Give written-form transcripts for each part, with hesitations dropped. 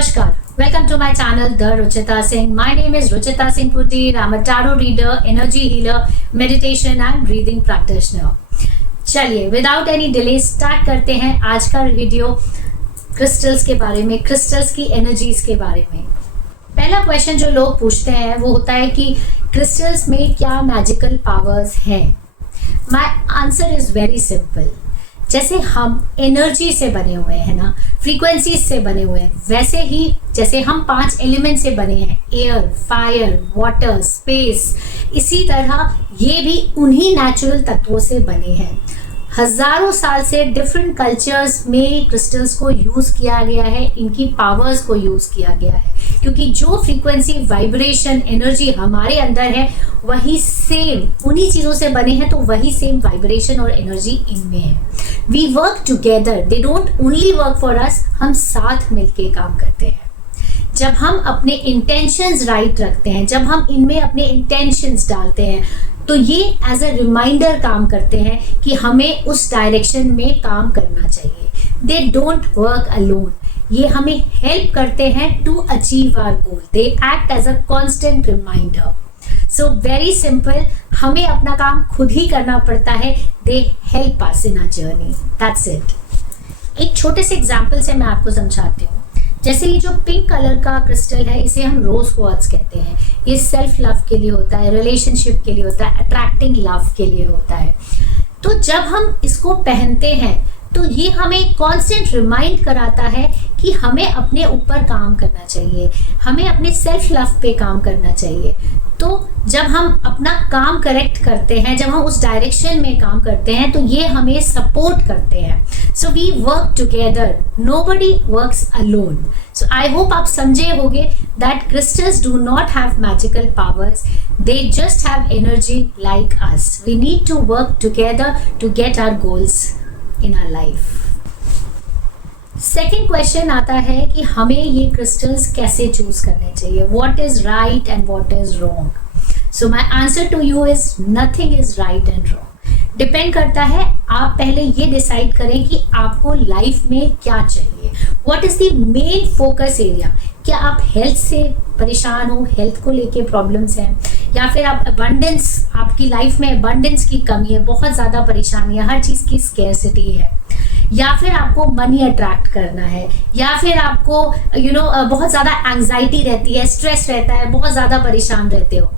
Namaskar. Welcome to my channel, The Ruchita Singh. My name is Ruchita Singh Putir. I'm a tarot reader, energy healer, meditation and breathing practitioner. चलिए without any delay start करते हैं आज का video crystals के बारे में, crystals की energies के बारे में। पहला क्वेश्चन जो लोग पूछते हैं वो होता है कि क्रिस्टल्स में क्या मैजिकल पावर्स हैं। My answer is very simple. जैसे हम एनर्जी से बने हुए हैं ना, फ्रीक्वेंसीज से बने हुए हैं, वैसे ही जैसे हम 5 एलिमेंट से बने हैं, एयर, फायर, वाटर, स्पेस, इसी तरह ये भी उन्हीं नेचुरल तत्वों से बने हैं। हजारों साल से डिफरेंट कल्चर्स में क्रिस्टल्स को यूज किया गया है, इनकी पावर्स को यूज किया गया है, क्योंकि जो फ्रीक्वेंसी, वाइब्रेशन, एनर्जी हमारे अंदर है वही सेम उन्हीं चीजों से बने हैं, तो वही सेम वाइब्रेशन और एनर्जी इनमें है। We work together, they don't only work for us, हम साथ मिलके काम करते हैं। जब हम अपने इंटेंशंस राइट रखते हैं, जब हम इनमें अपने इंटेंशंस डालते हैं, तो ये एज अ रिमाइंडर काम करते हैं कि हमें उस डायरेक्शन में काम करना चाहिए। दे डोंट वर्क अलोन, ये हमें हेल्प करते हैं to achieve our goal. They act as a constant reminder. So very simple, हमें अपना काम खुद ही करना पड़ता है। They help us in our journey, that's it. एक छोटे से एग्जांपल से मैं आपको समझाती हूँ। जैसे ये जो पिंक कलर का क्रिस्टल है, इसे हम रोज क्वार्ट्ज कहते हैं। ये सेल्फ लव के लिए होता है, रिलेशनशिप के लिए होता है, अट्रैक्टिंग लव के लिए होता है। तो जब हम इसको पहनते हैं तो ये हमें कांस्टेंट रिमाइंड कराता है कि हमें अपने ऊपर काम करना चाहिए, हमें अपने सेल्फ लव पे काम करना चाहिए। तो जब हम अपना काम करेक्ट करते हैं, जब हम उस डायरेक्शन में काम करते हैं, तो ये हमें सपोर्ट करते हैं। So we work together, nobody works alone. So I hope आप समझे होंगे that crystals do not have magical powers, they just have energy like us. We need to work together to get our goals in our life. Second question आता है कि हमें ये crystals कैसे choose करने चाहिए, what is right and what is wrong. So my answer to you is nothing is right and wrong. Depend करता है, आप पहले ये डिसाइड करें कि आपको लाइफ में क्या चाहिए, what is the main focus area. क्या आप हेल्थ से परेशान हो, हेल्थ को लेके प्रॉब्लम्स हैं, या फिर आप अबंडेंस, आपकी लाइफ में अबंडेंस की कमी है, बहुत ज़्यादा परेशानी है, हर चीज़ की स्केर्सिटी है, या फिर आपको मनी अट्रैक्ट करना है, या फिर आपको बहुत ज़्यादा एंग्जाइटी रहती है, स्ट्रेस रहता है, बहुत ज़्यादा परेशान रहते हो।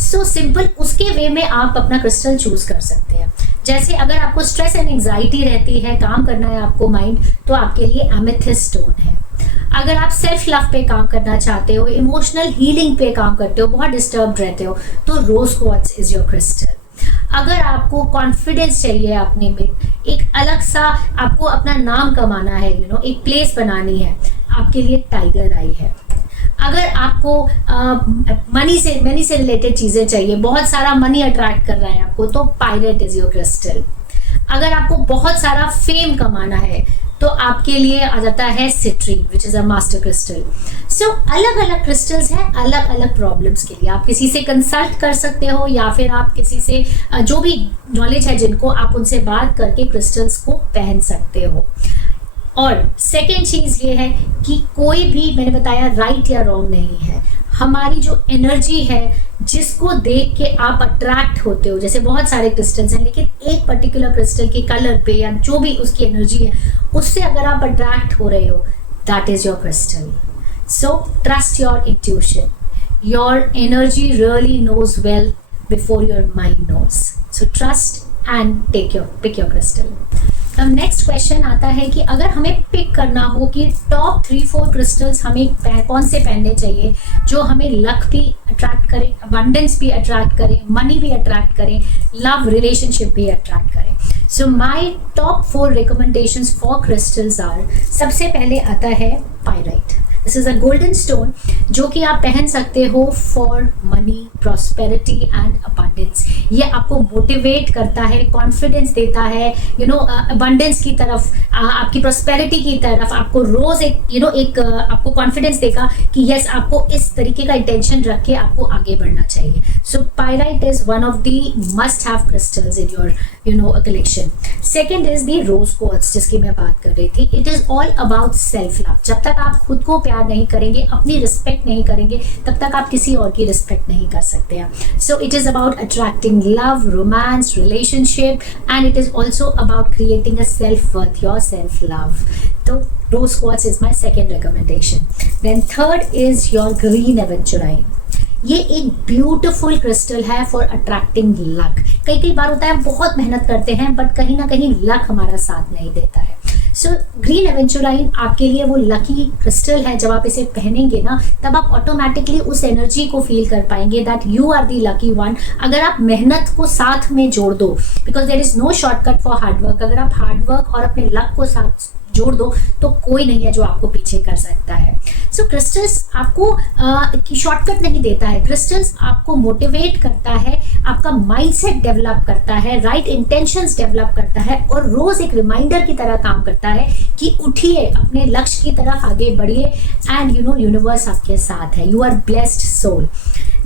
सो सिंपल, उसके वे में आप अपना क्रिस्टल चूज कर सकते हैं। जैसे अगर आपको स्ट्रेस एंड एंग्जाइटी रहती है, काम करना है आपको माइंड, तो आपके लिए एमेथिस्ट स्टोन है। अगर आप सेल्फ लव पे काम करना चाहते हो, इमोशनल हीलिंग पे काम करते हो, बहुत डिस्टर्ब रहते हो, तो रोज क्वार्ट्ज इज योर क्रिस्टल। अगर आपको कॉन्फिडेंस चाहिए अपने में, एक अलग सा आपको अपना नाम कमाना है, एक प्लेस बनानी है, आपके लिए टाइगर आई है। अगर आपको मनी से रिलेटेड चीजें चाहिए, बहुत सारा मनी अट्रैक्ट कर रहा है आपको, तो पायरेट इज योर क्रिस्टल। अगर आपको बहुत सारा फेम कमाना है तो आपके लिए आ जाता है citrine, which is a master crystal. So अलग अलग क्रिस्टल्स हैं अलग अलग प्रॉब्लम्स के लिए। आप किसी से कंसल्ट कर सकते हो, या फिर आप किसी से जो भी नॉलेज है जिनको, आप उनसे बात करके क्रिस्टल्स को पहन सकते हो। और सेकेंड चीज ये है कि कोई भी, मैंने बताया, राइट या रॉन्ग नहीं है। हमारी जो एनर्जी है, जिसको देख के आप अट्रैक्ट होते हो, जैसे बहुत सारे क्रिस्टल्स हैं, लेकिन एक पर्टिकुलर क्रिस्टल के कलर पे या जो भी उसकी एनर्जी है, उससे अगर आप अट्रैक्ट हो रहे हो, that is your crystal. So trust your intuition, your energy really knows well before your mind knows. So trust and pick your crystal. अब नेक्स्ट क्वेश्चन आता है कि अगर हमें पिक करना हो कि टॉप 3-4 क्रिस्टल्स हमें कौन से पहनने चाहिए जो हमें लक भी अट्रैक्ट करें, अबंडेंस भी अट्रैक्ट करें, मनी भी अट्रैक्ट करें, लव रिलेशनशिप भी अट्रैक्ट करें। So my top 4 recommendations for crystals are, सबसे पहले आता है pyrite. This is a golden stone जो कि आप पहन सकते हो for money, prosperity and abundance. ये आपको मोटिवेट करता है, कॉन्फिडेंस देता है, अबंडेंस की तरफ, आपकी प्रॉस्पेरिटी की तरफ। आपको रोज एक आपको कॉन्फिडेंस देगा कि यस, आपको इस तरीके का इंटेंशन रख के आपको आगे बढ़ना चाहिए। So pyrite is one of the must have crystals in your collection. Second is the rose quartz, जिसकी मैं बात कर रही थी। It is all about self love. जब तक आप खुद को प्यार नहीं करेंगे, अपनी रिस्पेक्ट नहीं करेंगे, तब तक आप किसी और की रिस्पेक्ट नहीं कर सकते हैं। So it is about attracting love, romance, relationship, and it is also about creating a self worth, your self love. तो rose quartz is my second recommendation. Then third is your green aventurine. ये एक beautiful crystal है for attracting luck. कई बार होता है हम बहुत मेहनत करते हैं बट कहीं ना कहीं लक हमारा साथ नहीं देता है। सो ग्रीन एवेंचुराइन आपके लिए वो लकी क्रिस्टल है। जब आप इसे पहनेंगे ना, तब आप ऑटोमेटिकली उस एनर्जी को फील कर पाएंगे that you are the lucky one. अगर आप मेहनत को साथ में जोड़ दो, because there is no shortcut for hard work, अगर आप हार्डवर्क और अपने लक को साथ जोड़ दो तो कोई नहीं है जो आपको पीछे कर सकता है। सो क्रिस्टल्स आपको शॉर्टकट नहीं देता है, क्रिस्टल्स आपको मोटिवेट करता है, आपका माइंडसेट डेवलप करता है, राइट इंटेंशंस डेवलप करता है, और रोज एक रिमाइंडर की तरह काम करता है कि उठिए, अपने लक्ष्य की तरफ आगे बढ़िए, एंड यू नो यूनिवर्स आपके साथ है, you are blessed soul.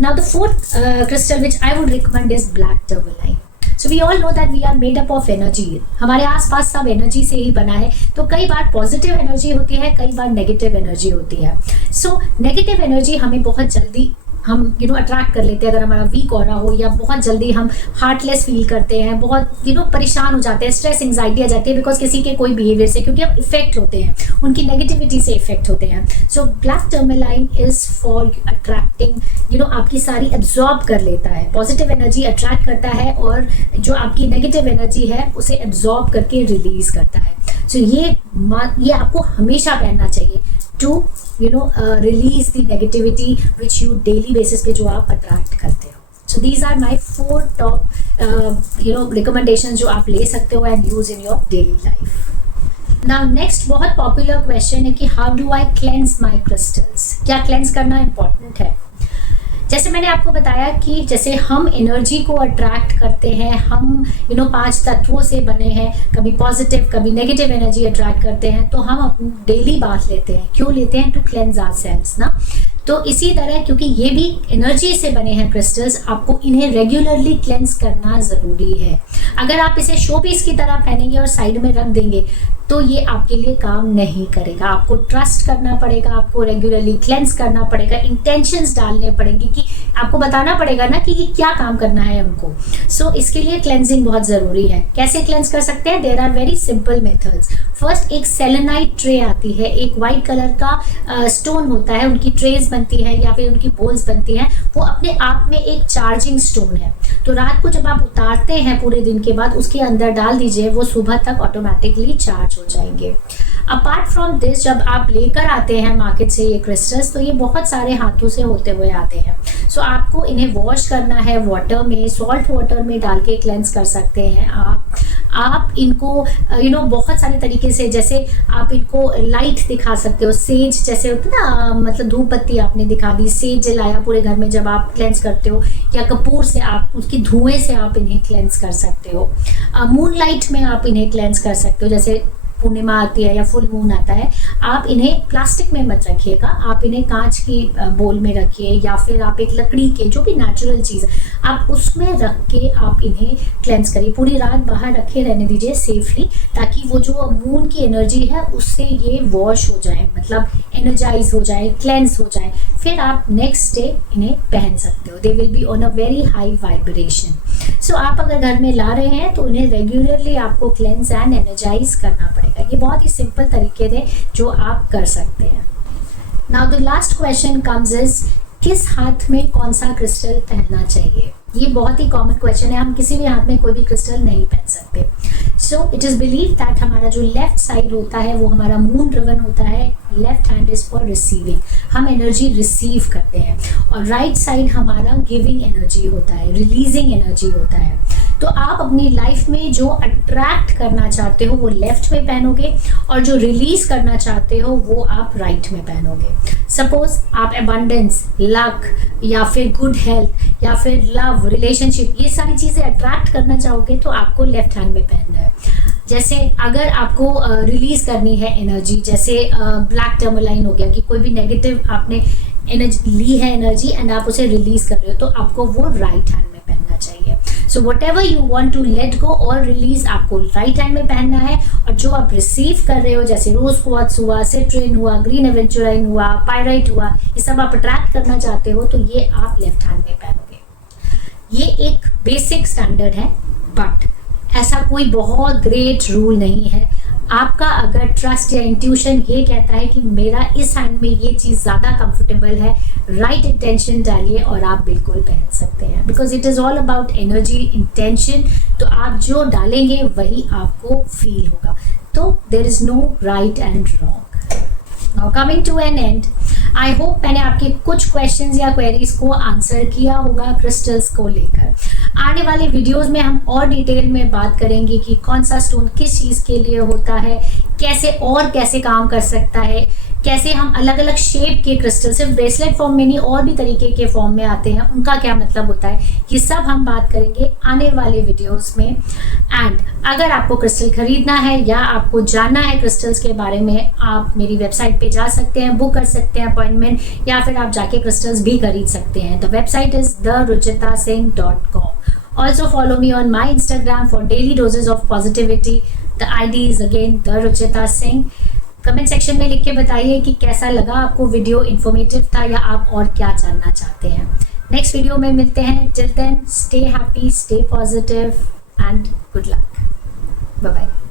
Now the fourth crystal which I would recommend is black tourmaline. So we all know that we are made up of energy. हमारे आसपास सब एनर्जी से ही बना है। तो कई बार पॉजिटिव एनर्जी होती है, कई बार नेगेटिव एनर्जी होती है। सो नेगेटिव एनर्जी हमें बहुत जल्दी हम अट्रैक्ट कर लेते हैं। अगर हमारा वीक ऑरा हो, या बहुत जल्दी हम हार्टलेस फील करते हैं, बहुत परेशान हो जाते हैं, स्ट्रेस एंजाइटी आ जाती है बिकॉज किसी के कोई बिहेवियर से, क्योंकि हम इफेक्ट होते हैं, उनकी नेगेटिविटी से इफेक्ट होते हैं। So black tourmaline is for attracting, आपकी सारी एब्जॉर्ब कर लेता है। पॉजिटिव एनर्जी अट्रैक्ट करता है और जो आपकी नेगेटिव एनर्जी है उसे एब्जॉर्ब करके रिलीज करता है। सो ये आपको हमेशा पहनना चाहिए to release the negativity which you daily basis पे जो आप attract करते हो. So these are my 4 top recommendations जो आप ले सकते हो and use in your daily life. Now next बहुत popular question है कि how do I cleanse my crystals? क्या cleanse करना important है? जैसे मैंने आपको बताया कि जैसे हम एनर्जी को अट्रैक्ट करते हैं, हम 5 तत्वों से बने हैं, कभी पॉजिटिव कभी नेगेटिव एनर्जी अट्रैक्ट करते हैं, तो हम अपनी डेली बात लेते हैं। क्यों लेते हैं? टू क्लेंज आवरसेल्व्स ना। तो इसी तरह क्योंकि ये भी एनर्जी से बने हैं क्रिस्टल्स, आपको इन्हें रेगुलरली क्लेंज करना ज़रूरी है। अगर आप इसे शो पीस की तरह पहनेंगे और साइड में रख देंगे तो ये आपके लिए काम नहीं करेगा। आपको ट्रस्ट करना पड़ेगा, आपको रेगुलरली क्लेंस करना पड़ेगा, इंटेंशंस डालने पड़ेंगे, कि आपको बताना पड़ेगा ना कि ये क्या काम करना है उनको। सो इसके लिए क्लेंजिंग बहुत ज़रूरी है। कैसे क्लेंस कर सकते हैं? There are very simple methods. First, एक सेलेनाइट ट्रे आती है, एक वाइट कलर का स्टोन होता है, उनकी ट्रेज बनती है या फिर उनकी बोल्स बनती हैं, वो अपने आप में एक चार्जिंग स्टोन है। तो रात को जब आप उतारते हैं पूरे दिन के बाद, उसके अंदर डाल दीजिए, वो सुबह तक ऑटोमेटिकली चार्ज हो जाएंगे। अपार्ट फ्रॉम दिस, जब आप लेकर आते हैं मार्केट से ये क्रिस्टल्स, तो ये बहुत सारे हाथों से होते हुए आते हैं। सो आपको इन्हें वॉश करना है वाटर में, सॉल्ट वाटर में डाल के क्लेंस कर सकते हैं आप इनको बहुत सारे तरीके से, जैसे आप इनको लाइट दिखा सकते हो, सेज जैसे होता है ना, मतलब धूप बत्ती आपने दिखा दी, सेज जलाया पूरे घर में जब आप क्लेंस करते हो, या कपूर से आप उसकी धुएं से आप इन्हें क्लेंस कर सकते हो। मून लाइट में आप इन्हें क्लेंस कर सकते हो, जैसे पूर्णिमा आती है या फुल मून आता है। आप इन्हें प्लास्टिक में मत रखिएगा, आप इन्हें कांच की बोल में रखिए, या फिर आप एक लकड़ी के, जो भी नेचुरल चीज़ है, आप उसमें रख के आप इन्हें क्लेंस करिए। पूरी रात बाहर रखे रहने दीजिए सेफली, ताकि वो जो मून की एनर्जी है उससे ये वॉश हो जाए, मतलब एनर्जाइज हो जाए, क्लेंस हो जाए। फिर आप नेक्स्ट डे इन्हें पहन सकते हो। They will be on a very high vibration. So आप अगर घर में ला रहे हैं तो उन्हें रेगुलरली आपको क्लेंस एंड एनर्जाइज करना पड़ेगा। ये बहुत ही सिंपल तरीके थे जो आप कर सकते हैं। Now the last question comes is, किस हाथ में कौन सा क्रिस्टल पहनना चाहिए? ये बहुत ही कॉमन क्वेश्चन है। हम किसी भी हाथ में कोई भी क्रिस्टल नहीं पहन सकते। So it is believe that हमारा जो लेफ्ट साइड होता है वो हमारा मून ड्रिवन होता है। Left hand is for receiving, हम एनर्जी रिसीव करते हैं, और राइट साइड हमारा गिविंग एनर्जी होता है, रिलीजिंग एनर्जी होता है। तो आप अपनी लाइफ में जो अट्रैक्ट करना चाहते हो वो लेफ्ट में पहनोगे, और जो रिलीज करना चाहते हो वो आप राइट में पहनोगे। सपोज आप अबंडेंस, लक, या फिर गुड हेल्थ, या फिर लव, रिलेशनशिप, ये सारी चीज़ें अट्रैक्ट करना चाहोगे तो आपको लेफ्ट हैंड में पहनना है। जैसे अगर आपको रिलीज करनी है एनर्जी, जैसे ब्लैक टर्मलाइन हो गया, कि कोई भी नेगेटिव आपने एनर्जी ली है एनर्जी एंड आप उसे रिलीज कर रहे हो, तो आपको वो राइट हैंड में पहनना चाहिए। So whatever you want to let go और रिलीज आपको राइट हैंड में पहनना है, और जो आप रिसीव कर रहे हो जैसे रोज क्वार्ट्ज हुआ, सिट्रिन हुआ, ग्रीन एवेंचुराइन हुआ, पायराइट हुआ, ये सब आप अट्रैक्ट करना चाहते हो तो ये आप लेफ्ट हैंड में पहनोगे। ये एक बेसिक स्टैंडर्ड है, बट ऐसा कोई बहुत ग्रेट रूल नहीं है। आपका अगर ट्रस्ट या इंट्यूशन ये कहता है कि मेरा इस हैंड में ये चीज़ ज़्यादा कंफर्टेबल है, राइट इंटेंशन डालिए और आप बिल्कुल पहन सकते हैं, because it is all about energy, intention. तो आप जो डालेंगे वही आपको फील होगा। तो there is no right and wrong. Now coming to an end, I hope मैंने आपके कुछ क्वेश्चंस या क्वेरीज को आंसर किया होगा क्रिस्टल्स को लेकर। आने वाले वीडियोस में हम और डिटेल में बात करेंगे कि कौन सा स्टोन किस चीज़ के लिए होता है, कैसे काम कर सकता है, कैसे हम अलग अलग शेप के क्रिस्टल, सिर्फ ब्रेसलेट फॉर्म में नहीं और भी तरीके के फॉर्म में आते हैं, उनका क्या मतलब होता है, ये सब हम बात करेंगे आने वाले वीडियोस में। एंड अगर आपको क्रिस्टल खरीदना है या आपको जानना है क्रिस्टल्स के बारे में, आप मेरी वेबसाइट पे जा सकते हैं, बुक कर सकते हैं अपॉइंटमेंट, या फिर आप जाके क्रिस्टल्स भी खरीद सकते हैं। The website is theruchitasingh.com. Also follow me on my Instagram for daily doses of positivity. The ID is again the Singh. Comment section में लिख के बताइए कि कैसा लगा आपको वीडियो, इन्फॉर्मेटिव था या आप और क्या जानना चाहते हैं। नेक्स्ट वीडियो में मिलते हैं। Till then stay happy, stay positive and good luck. Bye bye.